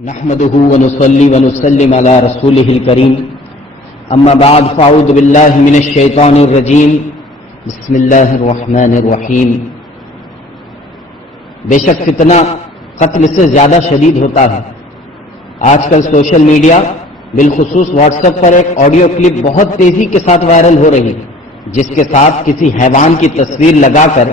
نحمده ونصلي ونسلم على رسوله الكريم اما بعد فاعوذ بالله من الشيطان الرجيم بسم الله الرحمن الرحیم. بے شک فتنہ قتل سے زیادہ شدید ہوتا ہے. آج کل سوشل میڈیا بالخصوص واٹس ایپ پر ایک آڈیو کلپ بہت تیزی کے ساتھ وائرل ہو رہی ہے جس کے ساتھ کسی حیوان کی تصویر لگا کر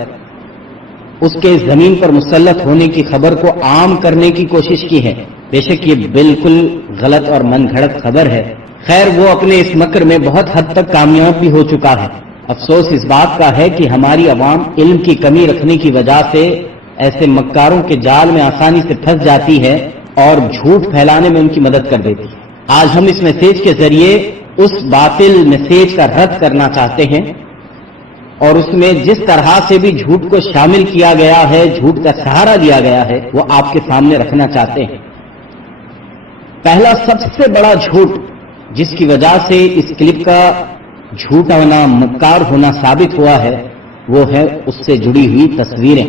اس کے زمین پر مسلط ہونے کی خبر کو عام کرنے کی کوشش کی ہے. بے شک یہ بالکل غلط اور من گھڑت خبر ہے. خیر وہ اپنے اس مکر میں بہت حد تک کامیاب بھی ہو چکا ہے. افسوس اس بات کا ہے کہ ہماری عوام علم کی کمی رکھنے کی وجہ سے ایسے مکاروں کے جال میں آسانی سے پھنس جاتی ہے اور جھوٹ پھیلانے میں ان کی مدد کر دیتی ہے. آج ہم اس میسیج کے ذریعے اس باطل میسیج کا رد کرنا چاہتے ہیں اور اس میں جس طرح سے بھی جھوٹ کو شامل کیا گیا ہے، جھوٹ کا سہارا لیا گیا ہے، وہ آپ کے سامنے رکھنا چاہتے ہیں. پہلا سب سے بڑا جھوٹ جس کی وجہ سے اس کلپ کا جھوٹا ہونا، مکار ہونا ثابت ہوا ہے، وہ ہے اس سے جڑی ہوئی تصویریں.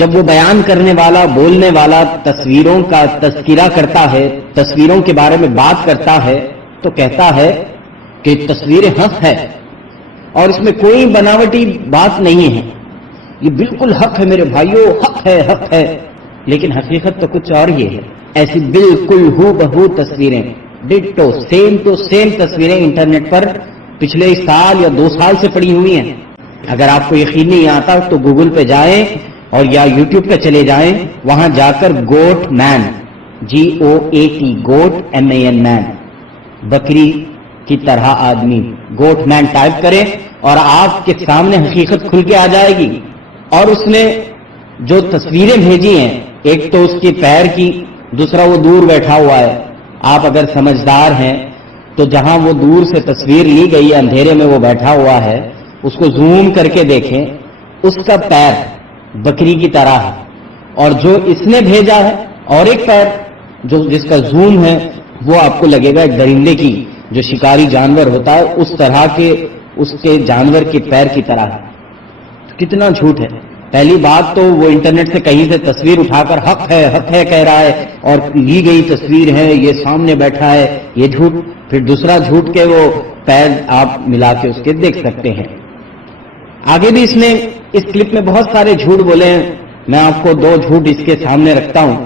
جب وہ بیان کرنے والا، بولنے والا تصویروں کا تذکرہ کرتا ہے، تصویروں کے بارے میں بات کرتا ہے تو کہتا ہے کہ تصویریں حق ہے اور اس میں کوئی بناوٹی بات نہیں ہے، یہ بالکل حق ہے میرے بھائیوں، حق ہے. لیکن حقیقت تو کچھ اور ہی ہے. ایسی بالکل ہو بہو تصویریں، ڈٹو سیم ٹو سیم تصویریں انٹرنیٹ پر پچھلے سال یا 2 سال سے پڑی ہوئی ہیں. اگر آپ کو یقین نہیں آتا تو گوگل پہ جائیں اور یا یوٹیوب پہ چلے جائیں، وہاں جا کر گوٹ مین GOAT گوٹ MAN مین، بکری کی طرح آدمی، گوٹ مین ٹائپ کریں اور آپ کے سامنے حقیقت کھل کے آ جائے گی. اور اس نے جو تصویریں بھیجی ہیں، ایک تو اس کے پیر کی، دوسرا وہ دور بیٹھا ہوا ہے. آپ اگر سمجھدار ہیں تو جہاں وہ دور سے تصویر لی گئی ہے، اندھیرے میں وہ بیٹھا ہوا ہے، اس کو زوم کر کے دیکھیں، اس کا پیر بکری کی طرح ہے. اور جو اس نے بھیجا ہے اور ایک پیر جو جس کا زوم ہے، وہ آپ کو لگے گا ایک درندے کی، جو شکاری جانور ہوتا ہے اس طرح کے، اس کے جانور کے پیر کی طرح ہے. کتنا جھوٹ ہے. پہلی بات تو وہ انٹرنیٹ سے کہیں سے تصویر اٹھا کر حق ہے کہہ رہا ہے اور لی گئی تصویر ہے، یہ سامنے بیٹھا ہے، یہ جھوٹ. پھر دوسرا جھوٹ کے وہ پیر آپ ملا کے اس کے دیکھ سکتے ہیں. آگے بھی اس نے اس کلپ میں بہت سارے جھوٹ بولے ہیں. میں آپ کو 2 جھوٹ اس کے سامنے رکھتا ہوں.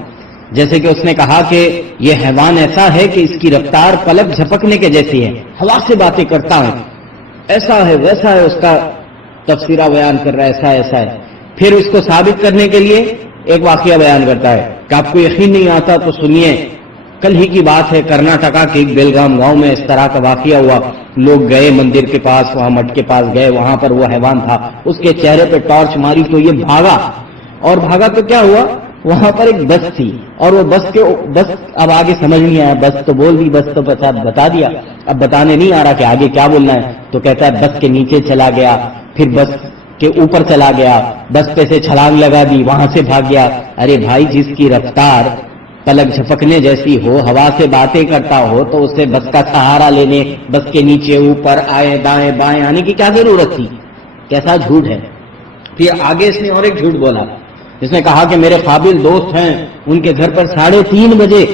جیسے کہ اس نے کہا کہ یہ حیوان ایسا ہے کہ اس کی رفتار پلک جھپکنے کے جیسی ہے، ہوا سے باتیں کرتا ہے، ایسا ہے ویسا ہے، اس کا تفسیرہ بیان کر رہا ہے، ایسا ہے. پھر اس کو ثابت کرنے کے لیے ایک واقعہ بیان کرتا ہے کہ آپ کو یقین نہیں آتا تو سنیے. کل ہی کی بات ہے، کرناٹکا کے ایک بیلگام گاؤں میں اس طرح کا واقعہ ہوا. لوگ گئے مندر کے پاس، وہاں مٹ کے پاس گئے، وہاں پر وہ حیوان تھا. اس کے چہرے پہ ٹارچ ماری تو یہ بھاگا، اور بھاگا تو کیا ہوا، وہاں پر ایک بس تھی اور وہ بس اب آگے سمجھ نہیں آیا، بس تو بول دی، بس تو بتا دیا، اب بتانے نہیں آ رہا کہ آگے کیا بولنا ہے. تو کہتا ہے بس کے نیچے چلا گیا، پھر بس کے اوپر چلا گیا، بس پہ سے چھلانگ لگا دی، وہاں سے بھاگ گیا. ارے بھائی، جس کی رفتار پلک جھپکنے جیسی ہو، ہوا سے باتیں کرتا ہو، تو اسے بس کا سہارا لینے، بس کے نیچے اوپر آئے دائیں بائیں آنے کی کیا ضرورت تھی؟ کیسا جھوٹ ہے. پھر آگے اس نے اور ایک جھوٹ بولا. اس نے کہا کہ میرے قابل دوست ہیں، ان کے گھر پر 3:30 بجے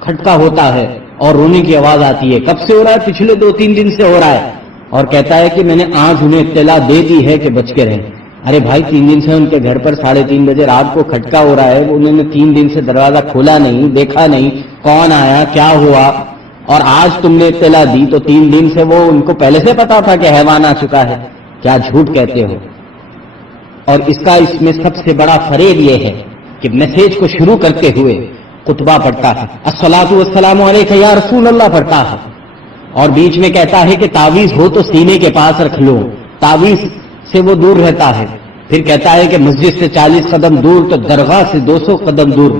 کھٹکا ہوتا ہے اور رونے کی آواز آتی ہے. کب سے ہو رہا ہے؟ پچھلے 2-3 دن سے ہو رہا ہے. اور کہتا ہے کہ میں نے آج انہیں اطلاع دے دی ہے کہ بچ کے رہیں. ارے بھائی، 3 دن سے ان کے گھر پر 3:30 بجے رات کو کھٹکا ہو رہا ہے، انہوں نے 3 دن سے دروازہ کھولا نہیں، دیکھا نہیں کون آیا کیا ہوا، اور آج تم نے اطلاع دی تو 3 دن سے وہ ان کو پہلے سے پتا تھا کہ حیوان آ چکا ہے. کیا جھوٹ کہتے ہو. اور اس میں سب سے بڑا فریب یہ ہے کہ میسیج کو شروع کرتے ہوئے خطبہ پڑھتا ہے، الصلاۃ والسلام علیک یا رسول اللہ پڑھتا ہے، اور بیچ میں کہتا ہے کہ تعویذ ہو تو سینے کے پاس رکھ لو، تعویذ سے وہ دور رہتا ہے. پھر کہتا ہے کہ مسجد سے 40 قدم دور تو درگاہ سے 200 قدم دور،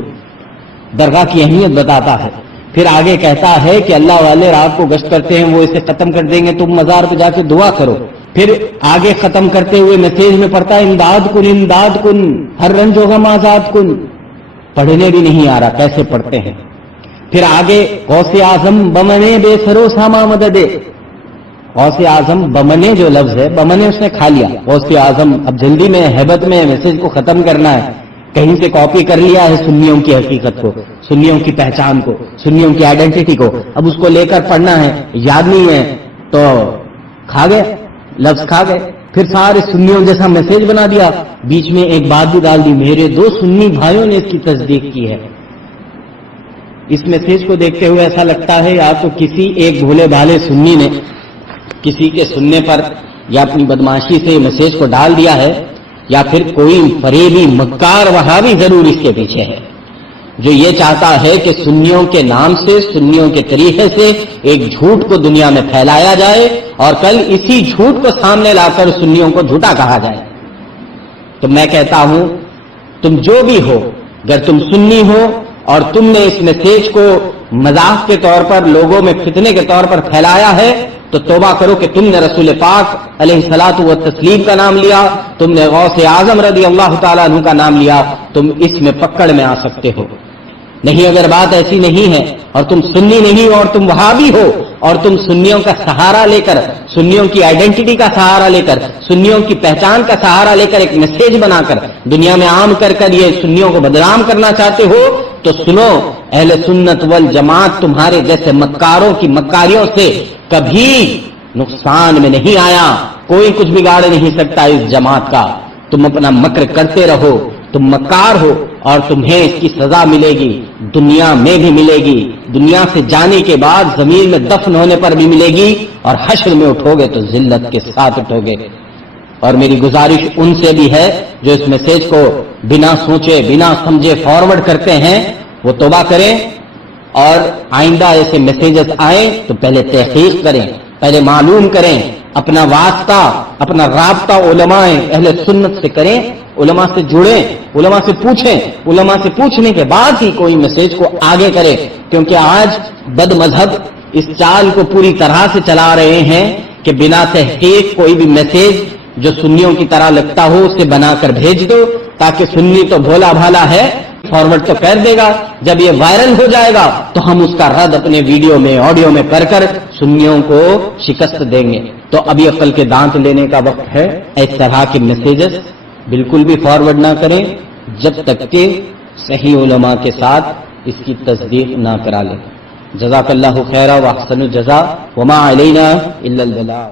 درگاہ کی اہمیت بتاتا ہے. پھر آگے کہتا ہے کہ اللہ والے رات کو گشت کرتے ہیں، وہ اسے ختم کر دیں گے، تم مزار پہ جا کے دعا کرو. پھر آگے ختم کرتے ہوئے میسیج میں پڑھتا ہے امداد کن، ہر رنج و غم آزاد کن. پڑھنے بھی نہیں آ رہا، کیسے پڑھتے ہیں. پھر آگے غوث اعظم بمنے بے سرو ساما مددے. غوث اعظم بمنے جو لفظ ہے، بمنے اس نے کھا لیا. غوث اعظم اب جلدی میں ہیبت میں میسیج کو ختم کرنا ہے، کہیں سے کاپی کر لیا ہے سنیوں کی حقیقت کو، سنیوں کی پہچان کو، سنیوں کی آئیڈینٹی کو، اب اس کو لے کر پڑھنا ہے، یاد نہیں ہے تو کھا گئے، لفظ کھا گئے، پھر سارے سنیوں جیسا میسج بنا دیا، بیچ میں ایک بات بھی ڈال دی، میرے 2 سنی بھائیوں نے اس کی تصدیق کی ہے۔ اس میسج کو دیکھتے ہوئے ایسا لگتا ہے یا تو کسی ایک بھولے بھالے سنی نے کسی کے سننے پر یا اپنی بدماشی سے میسج کو ڈال دیا ہے، یا پھر کوئی فریبی مکار وہابی ضرور اس کے پیچھے ہے، جو یہ چاہتا ہے کہ سنیوں کے نام سے، سنیوں کے طریقے سے ایک جھوٹ کو دنیا میں پھیلایا جائے اور کل اسی جھوٹ کو سامنے لا کر سنیوں کو جھوٹا کہا جائے۔ تو میں کہتا ہوں تم جو بھی ہو، اگر تم سنی ہو اور تم نے اس میسج کو مذاق کے طور پر لوگوں میں فتنے کے طور پر پھیلایا ہے تو توبہ کرو کہ تم نے رسول پاک علیہ الصلاۃ والتسلیم کا نام لیا، تم نے غوث اعظم رضی اللہ تعالیٰ عنہ کا نام لیا، تم اس میں پکڑ میں آ سکتے ہو۔ نہیں، اگر بات ایسی نہیں ہے اور تم سنی نہیں ہو اور تم وہابی ہو اور تم سنیوں کا سہارا لے کر، سنیوں کی آئیڈینٹی کا سہارا لے کر، سنیوں کی پہچان کا سہارا لے کر ایک میسج بنا کر دنیا میں عام کر یہ سنیوں کو بدنام کرنا چاہتے ہو تو سنو، اہل سنت والجماعت تمہارے جیسے مکاروں کی مکاریوں سے کبھی نقصان میں نہیں آیا، کوئی کچھ بگاڑ نہیں سکتا اس جماعت کا۔ تم اپنا مکر کرتے رہو، تم مکار ہو اور تمہیں اس کی سزا ملے گی، دنیا میں بھی ملے گی، دنیا سے جانے کے بعد زمین میں دفن ہونے پر بھی ملے گی، اور حشر میں اٹھو گے تو ذلت کے ساتھ اٹھو گے۔ اور میری گزارش ان سے بھی ہے جو اس میسج کو بنا سوچے بنا سمجھے فارورڈ کرتے ہیں، وہ توبہ کریں اور آئندہ ایسے میسیجز آئیں تو پہلے تحقیق کریں، پہلے معلوم کریں، اپنا واسطہ، اپنا رابطہ علماء اہل سنت سے کریں، علماء سے جڑیں، علماء سے پوچھیں، علماء سے پوچھنے کے بعد ہی کوئی میسج کو آگے کریں، کیونکہ آج بد مذہب اس چال کو پوری طرح سے چلا رہے ہیں کہ بنا تحقیق کوئی بھی میسج جو سنیوں کی طرح لگتا ہو اسے بنا کر بھیج دو، تاکہ سنی تو بھولا بھالا ہے، فارورڈ تو کر دے گا، جب یہ وائرل ہو جائے گا تو ہم اس کا رد اپنے ویڈیو میں، آڈیو میں کر کر سنیوں کو شکست دیں گے۔ تو ابھی عقل کے دانت لینے کا وقت ہے، اس طرح کے میسیجز بالکل بھی فارورڈ نہ کریں جب تک کہ صحیح علماء کے ساتھ اس کی تصدیق نہ کرا لیں۔ جزاک اللہ خیرا واحسن الجزاء وما علینا الا البلاغ۔